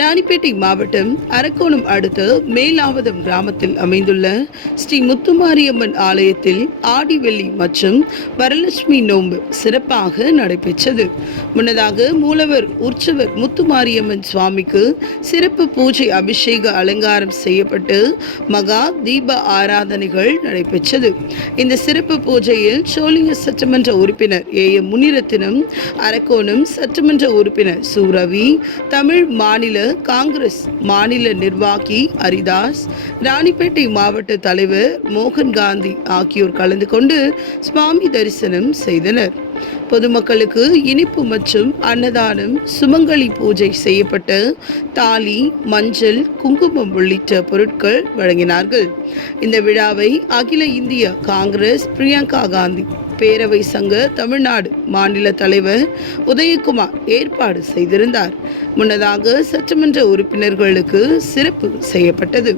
ராணிப்பேட்டை மாவட்டம் அரக்கோணம் அடுத்த மேலாவதம் கிராமத்தில் அமைந்துள்ள ஸ்ரீ முத்துமாரியம்மன் ஆலயத்தில் ஆடி வெள்ளி மற்றும் வரலட்சுமி நோன்பு சிறப்பாக நடைபெற்றது. முன்னதாக மூலவர் உற்சவர் முத்துமாரியம்மன் சுவாமிக்கு சிறப்பு பூஜை அபிஷேக அலங்காரம் செய்யப்பட்டு மகா தீப ஆராதனைகள் நடைபெற்றது. இந்த சிறப்பு பூஜையில் சோழிங்க சட்டமன்ற உறுப்பினர் ஏ எம் முனிரத்தினம் அரக்கோணம் சட்டமன்ற உறுப்பினர் சூரவி தமிழ் மாநில காங்கிரஸ் மாநில நிர்வாகி ஹரிதாஸ் ராணிப்பேட்டை மாவட்ட தலைவர் மோகன் காந்தி ஆகியோர் கலந்து கொண்டு சுவாமி தரிசனம் செய்தனர். பொதுமக்களுக்கு இனிப்பு மற்றும் அன்னதானம் சுமங்கலி பூஜை செய்யப்பட்ட தாலி மஞ்சள் குங்குமம் உள்ளிட்ட பொருட்கள் வழங்கினார்கள். இந்த விழாவை அகில இந்திய காங்கிரஸ் பிரியங்கா காந்தி பேரவை சங்க தமிழ்நாடு மாநில தலைவர் உதயகுமார் ஏற்பாடு செய்திருந்தார். முன்னதாக சட்டமன்ற உறுப்பினர்களுக்கு சிறப்பு செய்யப்பட்டது.